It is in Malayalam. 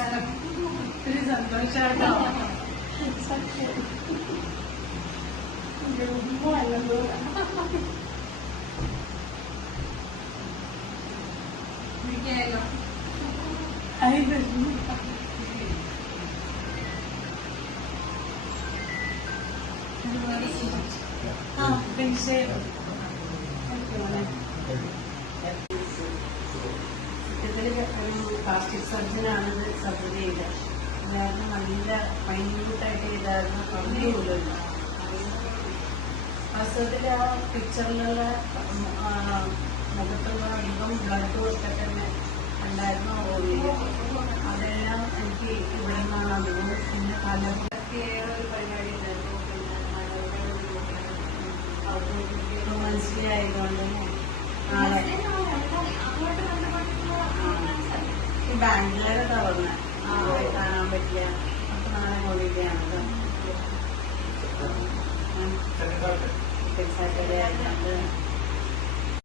नमस्कार तरी संतोषार्थ Michela. Ay, Dios mío. Ah, pensiero. Perché deve fare un pasto, sta girando. ചെയ്തത് അതായത് നല്ല മൈന്യൂട്ടായിട്ട് ചെയ്തായിരുന്നു കമ്പനി പോലും വാസ്തവത്തിൽ ആ പിക്ചറിലുള്ള മുഖത്തുള്ള അധികം ബ്ലഡ് ഒക്കെ തന്നെ ഉണ്ടായിരുന്നു ഓർമ്മ അതെല്ലാം എനിക്ക് ഇവിടെ നിന്നാണ് അധികം പിന്നെ ഒരു പരിപാടി ഉണ്ടായിരുന്നു. മനസ്സിലായതുകൊണ്ട് ബാംഗ്ലൂരെ തുറന്ന് ആളെ കാണാൻ പറ്റിയ നാളെ ഹോളിഡേയാണ് സെക്കൻഡ് സാറ്റർഡേ ആയിട്ട്